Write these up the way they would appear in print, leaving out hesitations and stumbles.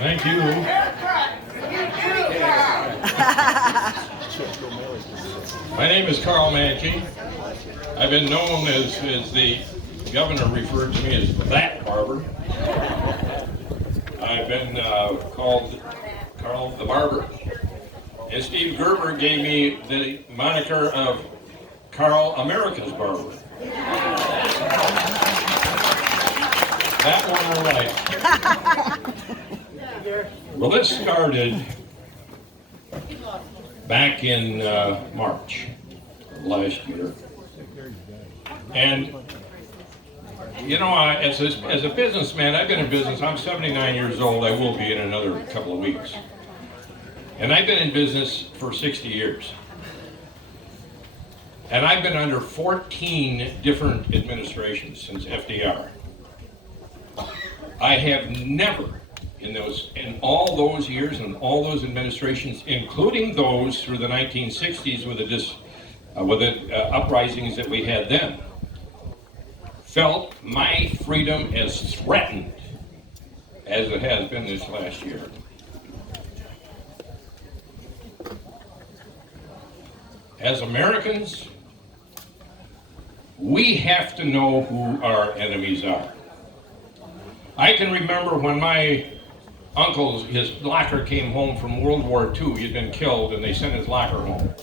Thank you. My name is Karl Manke. I've been known as the governor referred to me as that barber. I've been called Karl the Barber. And Steve Gerber gave me the moniker of Karl America's Barber. That one I like. Well, this started back in March of last year. And, you know, as a businessman, I've been in business. I'm 79 years old. I will be in another couple of weeks. And I've been in business for 60 years. And I've been under 14 different administrations since FDR. I have never, in all those years and all those administrations, including those through the 1960s with the uprisings that we had then, felt my freedom as threatened as it has been this last year. As Americans, we have to know who our enemies are. I can remember when my uncle, his locker came home from World War II. He'd been killed and they sent his locker home.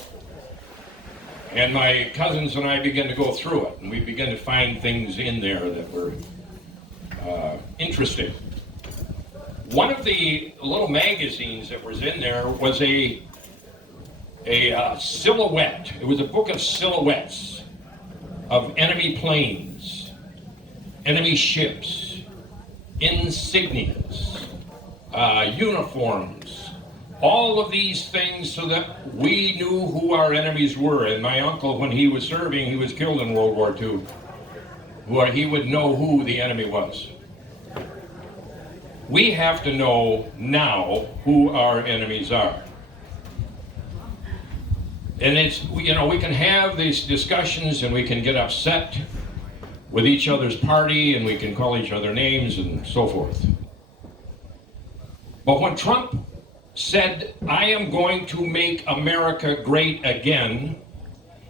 And my cousins and I began to go through it, and we began to find things in there that were interesting. One of the little magazines that was in there was a silhouette. It was a book of silhouettes of enemy planes, enemy ships, insignias, uniforms, all of these things so that we knew who our enemies were. And my uncle, when he was serving, he was killed in World War II, where he would know who the enemy was. We have to know now who our enemies are. And it's, you know, we can have these discussions and we can get upset with each other's party and we can call each other names and so forth. But when Trump said, "I am going to make America great again,"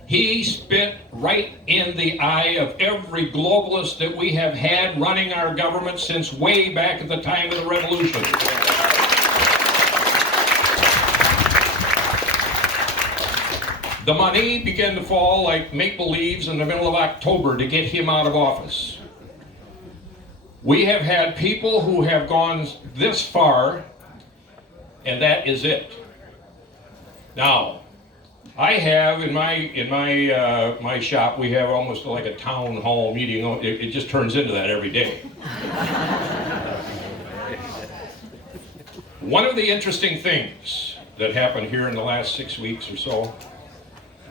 he spit right in the eye of every globalist that we have had running our government since way back at the time of the revolution. The money began to fall like maple leaves in the middle of October to get him out of office. We have had people who have gone this far, and that is it. Now, I have in my shop, we have almost like a town hall meeting. It just turns into that every day. One of the interesting things that happened here in the last 6 weeks or so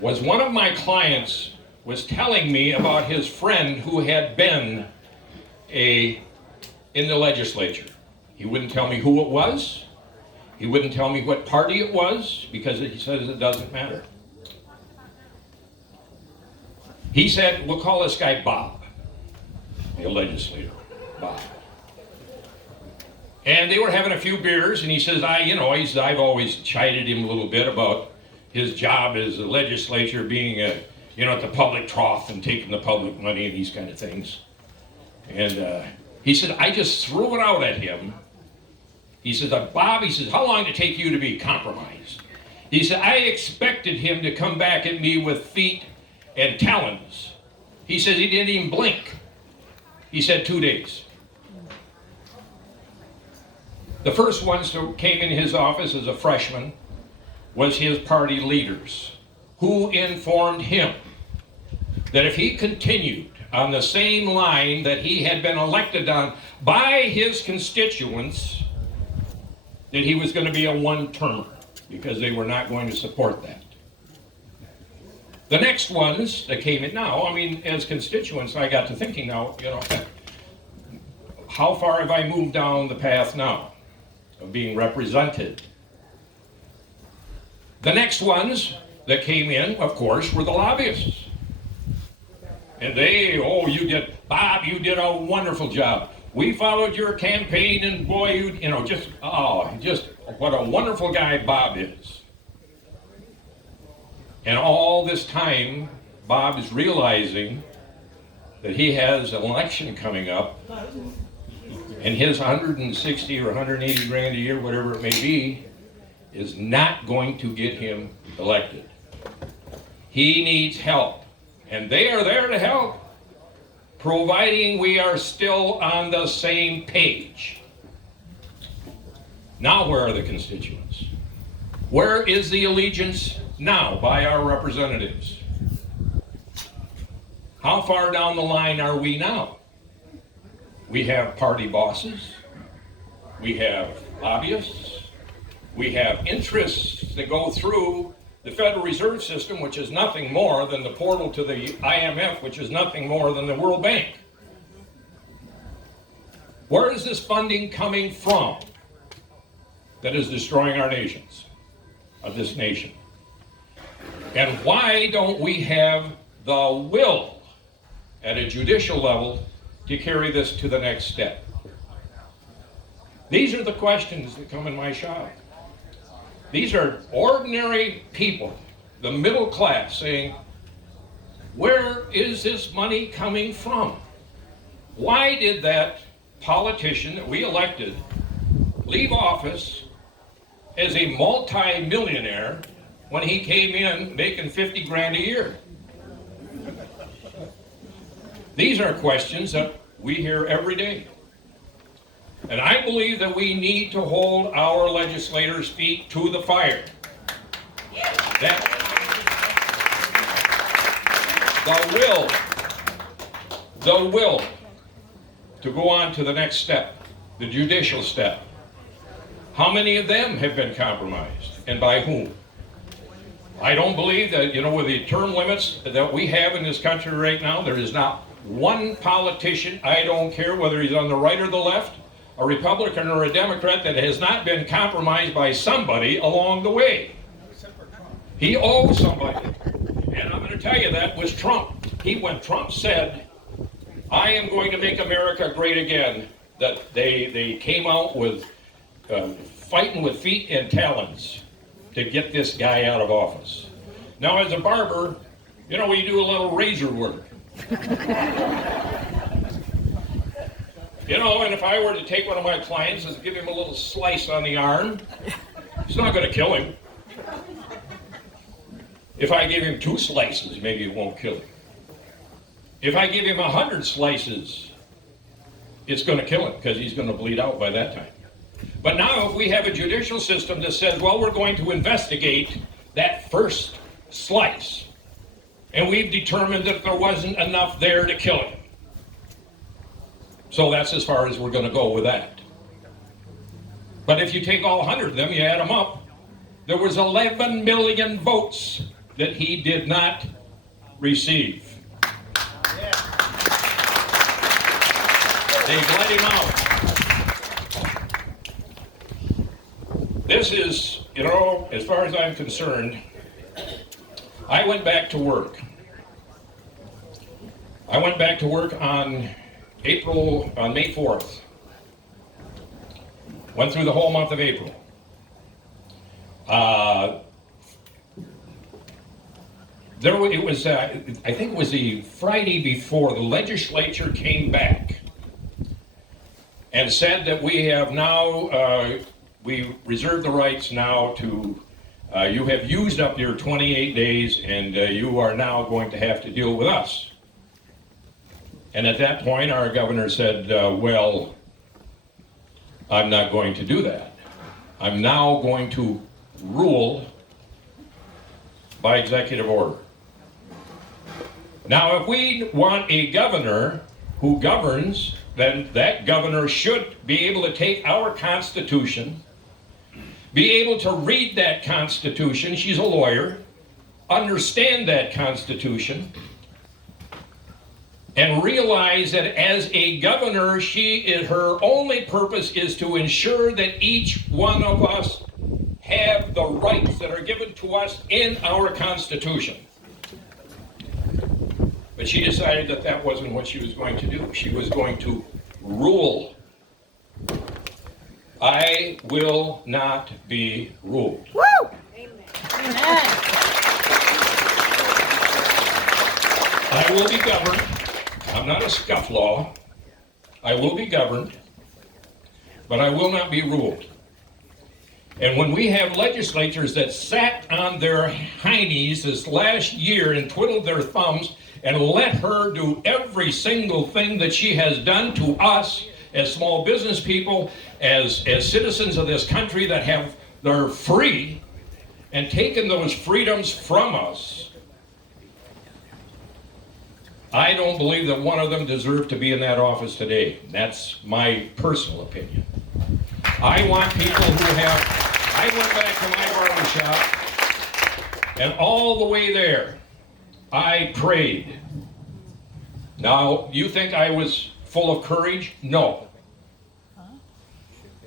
was one of my clients was telling me about his friend who had been in the legislature. He wouldn't tell me who it was. He wouldn't tell me what party it was because he says it doesn't matter. He said, we'll call this guy Bob, a legislator, Bob. And they were having a few beers, and he says, I've always chided him a little bit about his job as a legislature being at the public trough and taking the public money and these kind of things. And he said, I just threw it out at him. He said, Bob, he says, how long did it take you to be compromised? He said, I expected him to come back at me with feet and talons. He said he didn't even blink. He said 2 days. The first ones that came in his office as a freshman was his party leaders, who informed him that if he continued on the same line that he had been elected on by his constituents, that he was going to be a one-termer, because they were not going to support that. The next ones that came in now, as constituents, I got to thinking now, how far have I moved down the path now of being represented? The next ones that came in, of course, were the lobbyists. And Bob, you did a wonderful job. We followed your campaign, and boy, you know, just what a wonderful guy Bob is. And all this time, Bob is realizing that he has an election coming up, and his 160 or 180 grand a year, whatever it may be, is not going to get him elected. He needs help, and they are there to help, providing we are still on the same page. Now, where are the constituents? Where is the allegiance now by our representatives? How far down the line are we now? We have party bosses, we have lobbyists, we have interests that go through the Federal Reserve System, which is nothing more than the portal to the IMF, which is nothing more than the World Bank. Where is this funding coming from that is destroying our nations, of this nation? And why don't we have the will at a judicial level to carry this to the next step? These are the questions that come in my shop. These are ordinary people, the middle class, saying, where is this money coming from? Why did that politician that we elected leave office as a multi-millionaire when he came in making 50 grand a year? These are questions that we hear every day. And I believe that we need to hold our legislators' feet to the fire. That the will to go on to the next step, the judicial step. How many of them have been compromised, and by whom? I don't believe that, with the term limits that we have in this country right now, there is not one politician, I don't care whether he's on the right or the left, a Republican or a Democrat, that has not been compromised by somebody along the way. He owes somebody. And I'm going to tell you, that was Trump. When Trump said, I am going to make America great again, that they came out with fighting with feet and talons to get this guy out of office. Now, as a barber, we do a little razor work. And if I were to take one of my clients and give him a little slice on the arm, it's not going to kill him. If I give him 2 slices, maybe it won't kill him. If I give him 100 slices, it's going to kill him because he's going to bleed out by that time. But now if we have a judicial system that says, well, we're going to investigate that first slice, and we've determined that there wasn't enough there to kill him. So that's as far as we're going to go with that. But if you take all 100 of them, you add them up, there was 11 million votes that he did not receive. They've let him out. This is, as far as I'm concerned, I went back to work. I went back to work on May 4th. Went through the whole month of April. I think it was the Friday before, the legislature came back and said that we have now, we reserve the rights now to, you have used up your 28 days and you are now going to have to deal with us. And at that point, our governor said, well, I'm not going to do that. I'm now going to rule by executive order. Now, if we want a governor who governs, then that governor should be able to take our Constitution, be able to read that Constitution, she's a lawyer, understand that Constitution, and realize that as a governor, her only purpose is to ensure that each one of us have the rights that are given to us in our Constitution. But she decided that that wasn't what she was going to do. She was going to rule I will not be ruled. Woo! Amen. I will be governed. I'm not a scufflaw. I will be governed, but I will not be ruled. And when we have legislatures that sat on their heinies this last year and twiddled their thumbs and let her do every single thing that she has done to us as small business people, as citizens of this country that they're free, and taken those freedoms from us, I don't believe that one of them deserved to be in that office today. That's my personal opinion. I want people who have... I went back to my barber shop, and all the way there, I prayed. Now, you think I was full of courage? No.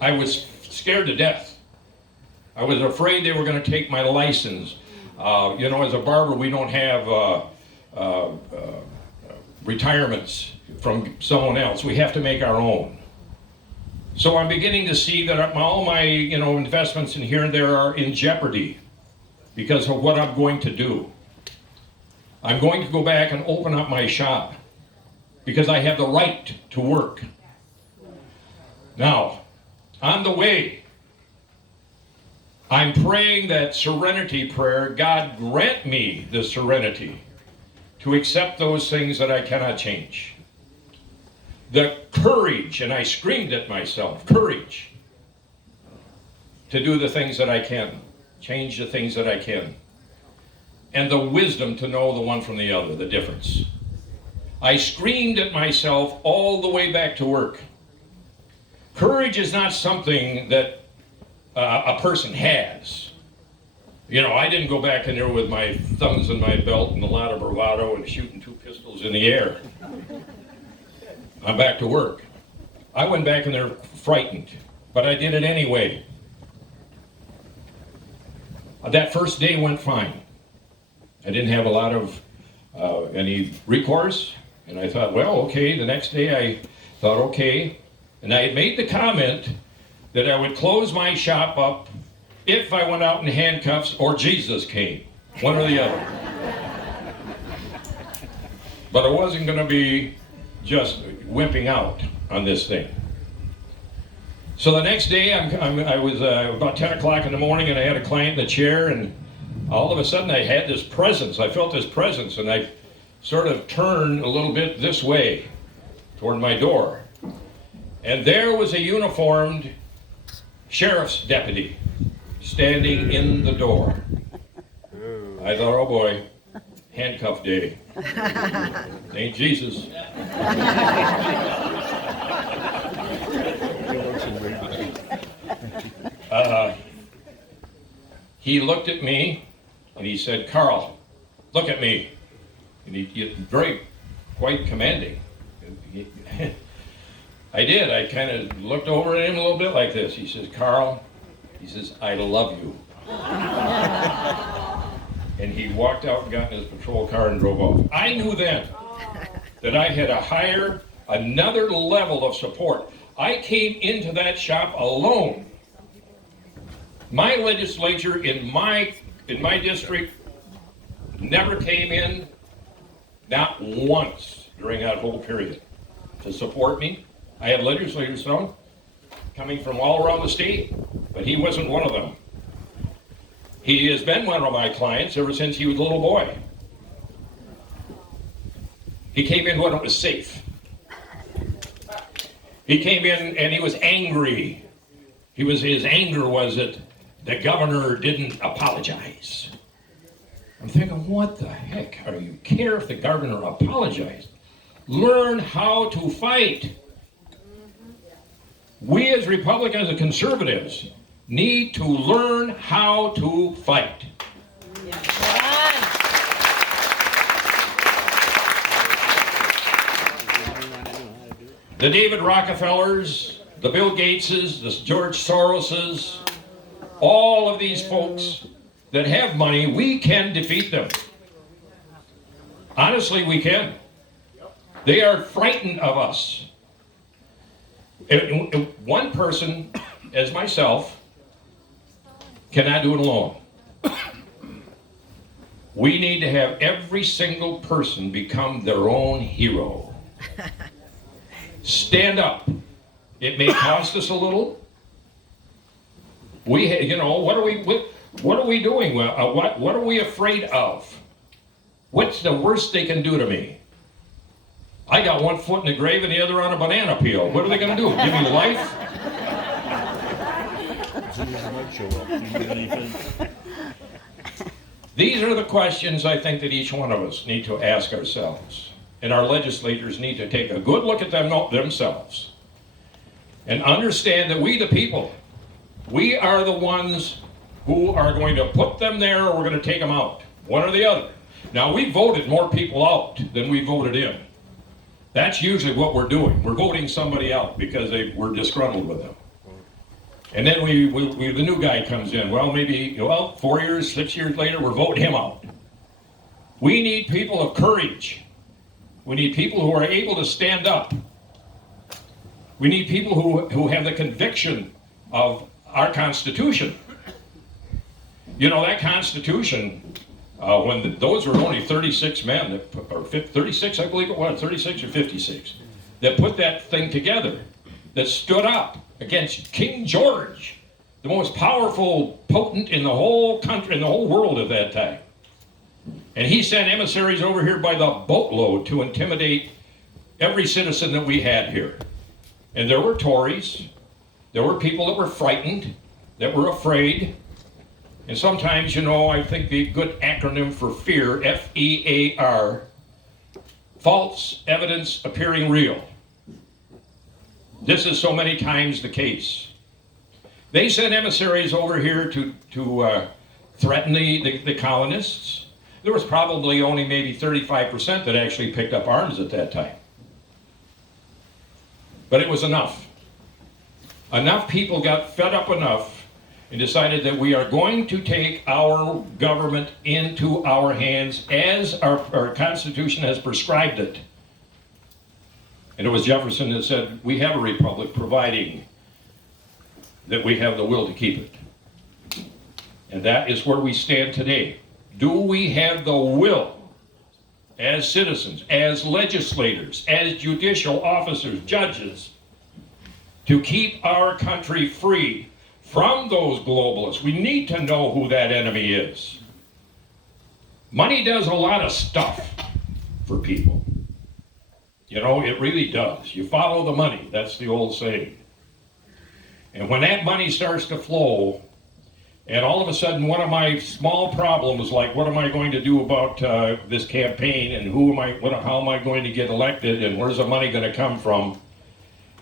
I was scared to death. I was afraid they were going to take my license. As a barber, we don't have retirements from someone else. We have to make our own. So I'm beginning to see that all my investments in here and there are in jeopardy because of what I'm going to do. I'm going to go back and open up my shop because I have the right to work. Now, on the way, I'm praying that serenity prayer. God grant me the serenity to accept those things that I cannot change. The courage, and I screamed at myself, courage to do the things that I can, change the things that I can, and the wisdom to know the one from the other, the difference. I screamed at myself all the way back to work. Courage is not something that a person has. I didn't go back in there with my thumbs in my belt and a lot of bravado and shooting 2 pistols in the air. I'm back to work. I went back in there frightened, but I did it anyway. That first day went fine. I didn't have a lot of any recourse, and I thought, well, okay. The next day I thought, okay. And I had made the comment that I would close my shop up if I went out in handcuffs or Jesus came, one or the other. But I wasn't going to be just wimping out on this thing. So the next day, I was about 10 o'clock in the morning, and I had a client in the chair, and all of a sudden I had this presence. I felt this presence, and I sort of turned a little bit this way toward my door. And there was a uniformed sheriff's deputy standing in the door. I thought, oh boy, handcuff day. Ain't Jesus. He looked at me and he said, Karl, look at me. And he very quite commanding. I did. I kind of looked over at him a little bit like this. He says, Karl, he says, I love you. And he walked out and got in his patrol car and drove off. I knew then that I had to hire another level of support. I came into that shop alone. My legislature in my district never came in, not once during that whole period, to support me. I had legislators coming from all around the state, but he wasn't one of them. He has been one of my clients ever since he was a little boy. He came in when it was safe. He came in and he was angry. His anger was that the governor didn't apologize. I'm thinking, what the heck? Do you care if the governor apologized? Learn how to fight. We as Republicans and conservatives need to learn how to fight. The David Rockefellers, the Bill Gateses, the George Soroses, all of these folks that have money, we can defeat them. Honestly, we can. They are frightened of us. One person as myself, cannot do it alone. We need to have every single person become their own hero. Stand up. It may cost us a little. What are we doing? What are we afraid of? What's the worst they can do to me? I got one foot in the grave and the other on a banana peel. What are they going to do? Give me life? These are the questions I think that each one of us need to ask ourselves. And our legislators need to take a good look at themselves and understand that we, the people, we are the ones who are going to put them there, or we're going to take them out, one or the other. Now, we voted more people out than we voted in. That's usually what we're doing. We're voting somebody out because we're disgruntled with them. And then the new guy comes in. Well, 4 years, 6 years later, we're voting him out. We need people of courage. We need people who are able to stand up. We need people who have the conviction of our Constitution. You know, that Constitution, those were only 36 men, or 36, I believe it was, 36 or 56, that put that thing together, that stood up against King George, the most powerful potent in the whole country, in the whole world at that time. And he sent emissaries over here by the boatload to intimidate every citizen that we had here. And there were Tories, there were people that were frightened, that were afraid. And sometimes, I think the good acronym for fear, F-E-A-R, false evidence appearing real. This is so many times the case. They sent emissaries over here to threaten the colonists. There was probably only maybe 35% that actually picked up arms at that time. But it was enough. Enough people got fed up enough and decided that we are going to take our government into our hands as our Constitution has prescribed it. And it was Jefferson that said, we have a republic providing that we have the will to keep it. And that is where we stand today. Do we have the will as citizens, as legislators, as judicial officers, judges, to keep our country free from those globalists? We need to know who that enemy is. Money does a lot of stuff for people. It really does. You follow the money. That's the old saying. And when that money starts to flow, and all of a sudden one of my small problems, like what am I going to do about this campaign, and how am I going to get elected, and where's the money going to come from,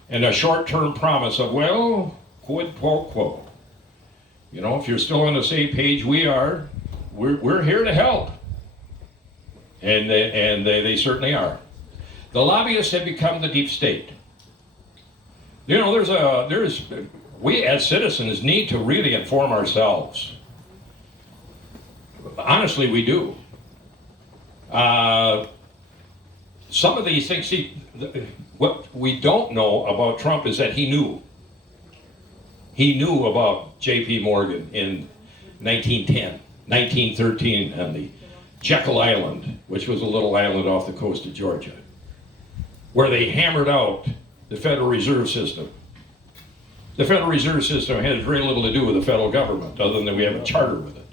and a short-term promise of, quid pro quo. If you're still on the same page we are, we're here to help. And they certainly are. The lobbyists have become the deep state. We as citizens need to really inform ourselves. Honestly, we do. Some of these things, what we don't know about Trump is that he knew. He knew about J.P. Morgan in 1910, 1913 on the Jekyll Island, which was a little island off the coast of Georgia, where they hammered out the Federal Reserve System. The Federal Reserve System has very little to do with the federal government, other than we have a charter with it.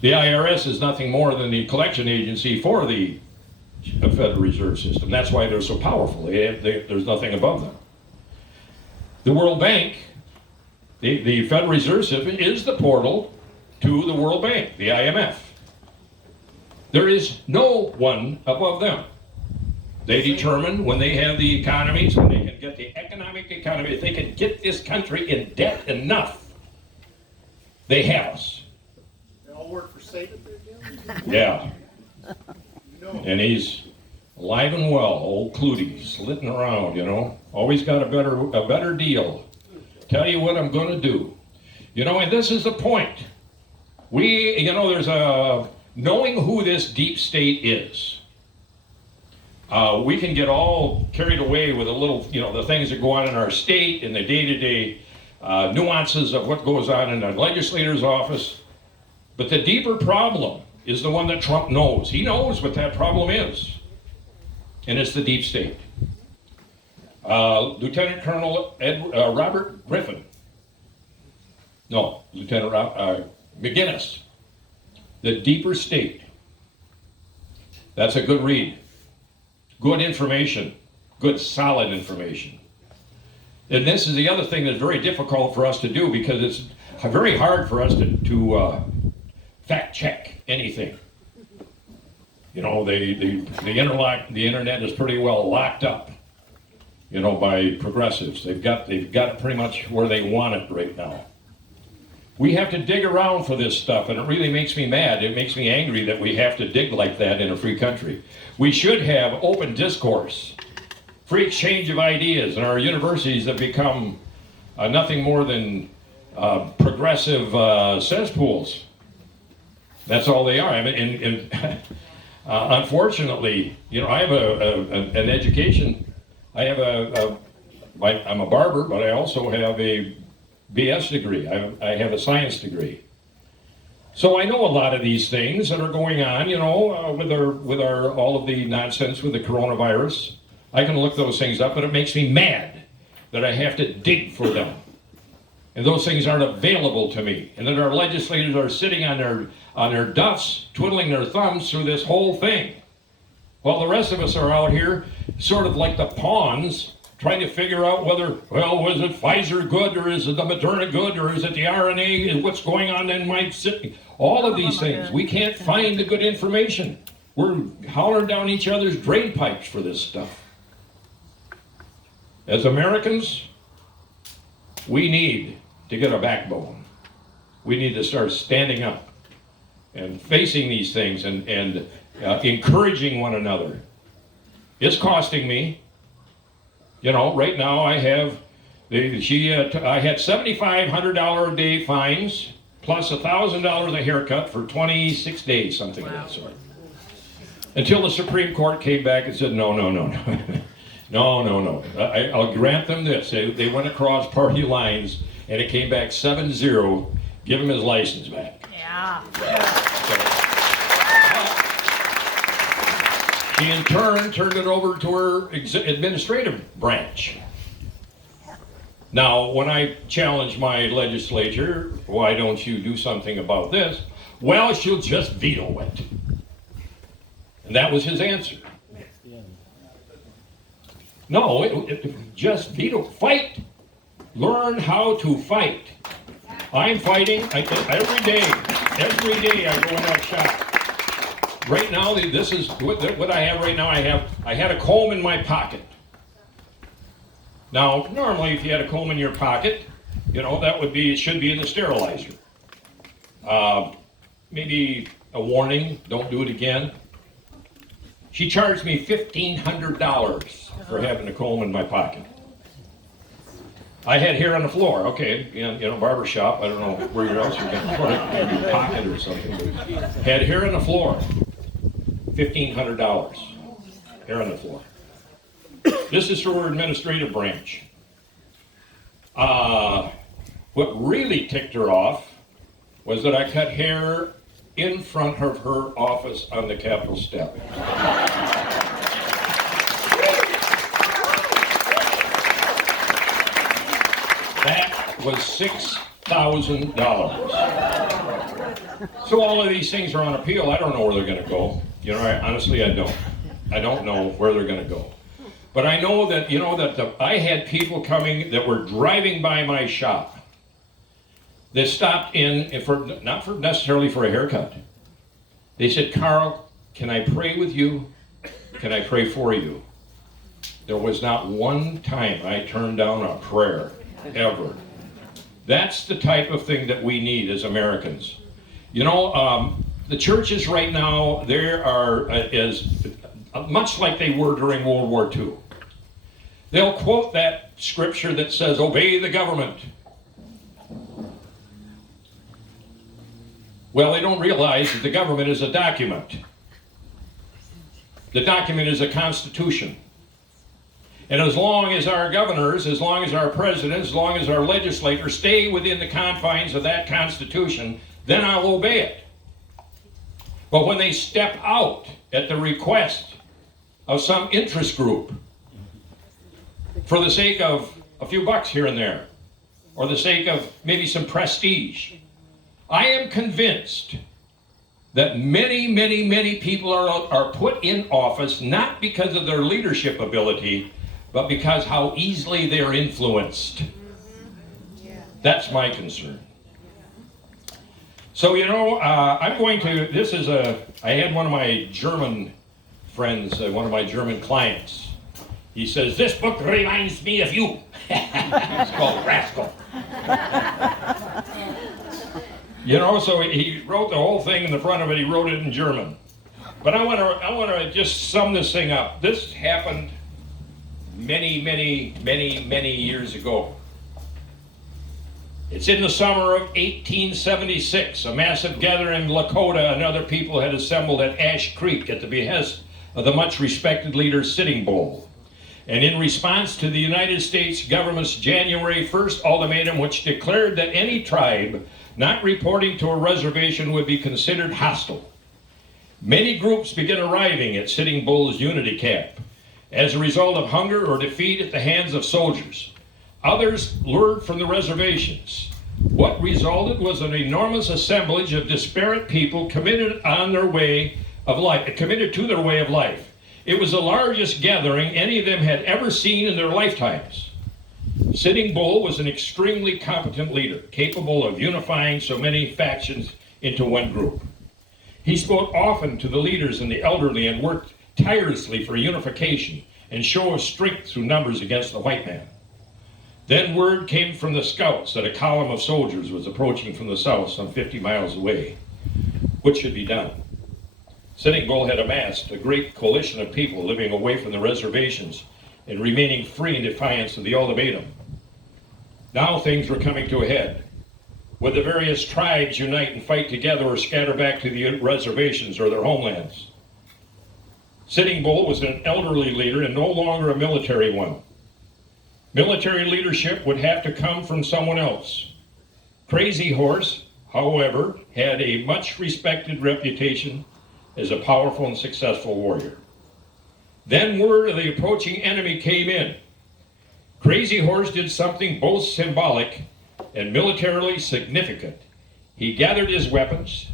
The IRS is nothing more than the collection agency for the Federal Reserve System. That's why they're so powerful. There's nothing above them. The World Bank, the Federal Reserve System, is the portal to the World Bank, the IMF. There is no one above them. They determine when they have the economies, when they can get the economic economy, if they can get this country in debt enough, they have us. They all work for Satan? Yeah. And he's alive and well, old Clooney, slitting around, Always got a better deal. Tell you what I'm going to do. And this is the point. There's knowing who this deep state is. We can get all carried away with the things that go on in our state and the day-to-day nuances of what goes on in the legislator's office. But the deeper problem is the one that Trump knows. He knows what that problem is. And it's the deep state. Lieutenant Colonel Robert Griffin. No, Lieutenant McGinnis. The deeper state. That's a good read. Good information. Good, solid information. And this is the other thing that's very difficult for us to do, because it's very hard for us to fact check anything. You know, the internet is pretty well locked up, you know, by progressives. They've got it pretty much where they want it right now. We have to dig around for this stuff, and it really makes me mad. It makes me angry that we have to dig like that in a free country. We should have open discourse, free exchange of ideas, and our universities have become nothing more than progressive cesspools. That's all they are. I mean, unfortunately, you know, I have an education. I'm a barber, but I also have a BS degree. I have a science degree. So I know a lot of these things that are going on, you know, with our all of the nonsense with the coronavirus. I can look those things up, but it makes me mad that I have to dig for them. And those things aren't available to me. And that our legislators are sitting on their duffs, twiddling their thumbs through this whole thing. While the rest of us are out here, sort of like the pawns, trying to figure out whether, well, was it Pfizer good, or is it the Moderna good, or is it the RNA, and what's going on in my city? All of these things. We can't find the good information. We're hollering down each other's drain pipes for this stuff. As Americans, we need to get a backbone. We need to start standing up and facing these things and encouraging one another. It's costing me. You know, right now I have, I had $7,500 a day fines, plus $1,000 a haircut for 26 days, something of that sort. Until the Supreme Court came back and said, no. No. I'll grant them this. They went across party lines, and it came back 7-0. Give him his license back. Yeah. She in turn turned it over to her administrative branch. Now, when I challenged my legislature, why don't you do something about this? Well, she'll just veto it. And that was his answer. No, just veto. Fight. Learn how to fight. I'm fighting every day. Every day I go in that shop. Right now, this is what I have right now. I had a comb in my pocket. Now, normally, if you had a comb in your pocket, you know, it should be in the sterilizer. Maybe a warning, don't do it again. She charged me $1,500 for having a comb in my pocket. I had hair on the floor. Okay, you know, barber shop. I don't know where else you're going to put it, in your pocket or something. Had hair on the floor. $1,500. Hair on the floor. This is through her administrative branch. What really ticked her off was that I cut hair in front of her office on the Capitol step. That was $6,000. So all of these things are on appeal. I don't know where they're going to go. You know, honestly, I don't. I don't know where they're going to go. But I know that, you know, I had people coming that were driving by my shop that stopped in, not necessarily for a haircut. They said, Karl, can I pray with you? Can I pray for you? There was not one time I turned down a prayer, ever. That's the type of thing that we need as Americans. You know, the churches right now, they are as much like they were during World War II. They'll quote that scripture that says, obey the government. Well, they don't realize that the government is a document. The document is a constitution. And as long as our governors, as long as our presidents, as long as our legislators stay within the confines of that Constitution, then I'll obey it. But when they step out at the request of some interest group for the sake of a few bucks here and there, or the sake of maybe some prestige, I am convinced that many people are put in office not because of their leadership ability, but because how easily they're influenced. That's my concern. So, I'm going to, I had one of my German friends, one of my German clients. He says, "This book reminds me of you." It's called Rascal. So he wrote the whole thing in the front of it. He wrote it in German. But I want to just sum this thing up. This happened many years ago. It's in the summer of 1876. A massive gathering in Lakota and other people had assembled at Ash Creek at the behest of the much respected leader Sitting Bull. And in response to the United States government's January 1st ultimatum, which declared that any tribe not reporting to a reservation would be considered hostile, many groups began arriving at Sitting Bull's unity camp as a result of hunger or defeat at the hands of soldiers. Others lured from the reservations. What resulted was an enormous assemblage of disparate people committed to their way of life. It was the largest gathering any of them had ever seen in their lifetimes. Sitting Bull was an extremely competent leader, capable of unifying so many factions into one group. He spoke often to the leaders and the elderly and worked tirelessly for unification and show of strength through numbers against the white man. Then word came from the scouts that a column of soldiers was approaching from the south some 50 miles away. What should be done? Sitting Bull had amassed a great coalition of people living away from the reservations and remaining free in defiance of the ultimatum. Now things were coming to a head. Would the various tribes unite and fight together or scatter back to the reservations or their homelands? Sitting Bull was an elderly leader and no longer a military one. Military leadership would have to come from someone else. Crazy Horse, however, had a much respected reputation as a powerful and successful warrior. Then word of the approaching enemy came in. Crazy Horse did something both symbolic and militarily significant. He gathered his weapons,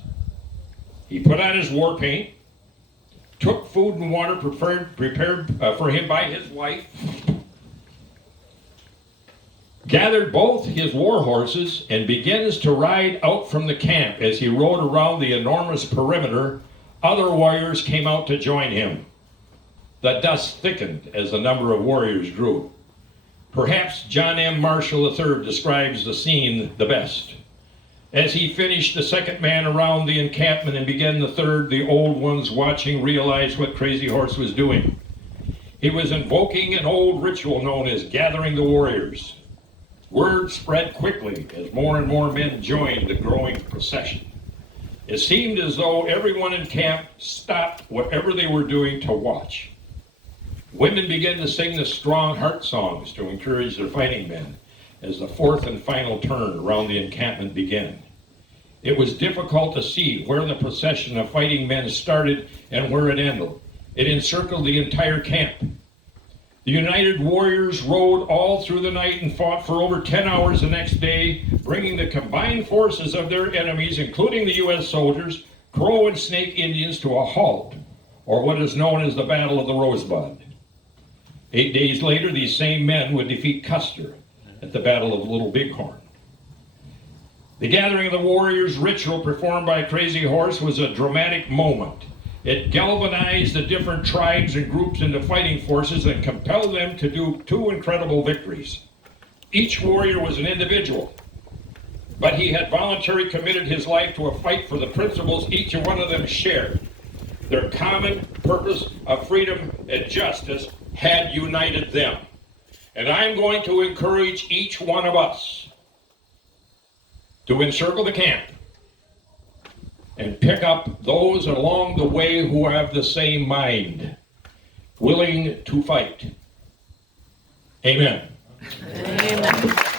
he put on his war paint, took food and water prepared for him by his wife, gathered both his war horses, and begins to ride out from the camp. As he rode around the enormous perimeter, other warriors came out to join him. The dust thickened as the number of warriors grew. Perhaps John M. Marshall III describes the scene the best. As he finished the second man around the encampment and began the third, the old ones watching realized what Crazy Horse was doing. He was invoking an old ritual known as gathering the warriors. Word spread quickly as more and more men joined the growing procession. It seemed as though everyone in camp stopped whatever they were doing to watch. Women began to sing the strong heart songs to encourage their fighting men as the fourth and final turn around the encampment began. It was difficult to see where the procession of fighting men started and where it ended. It encircled the entire camp. The united warriors rode all through the night and fought for over 10 hours the next day, bringing the combined forces of their enemies, including the U.S. soldiers, Crow and Snake Indians, to a halt, or what is known as the Battle of the Rosebud. 8 days later, these same men would defeat Custer at the Battle of Little Bighorn. The gathering of the warriors ritual performed by Crazy Horse was a dramatic moment. It galvanized the different tribes and groups into fighting forces and compelled them to do two incredible victories. Each warrior was an individual, but he had voluntarily committed his life to a fight for the principles each one of them shared. Their common purpose of freedom and justice had united them. And I'm going to encourage each one of us to encircle the camp and pick up those along the way who have the same mind, willing to fight. Amen. Amen.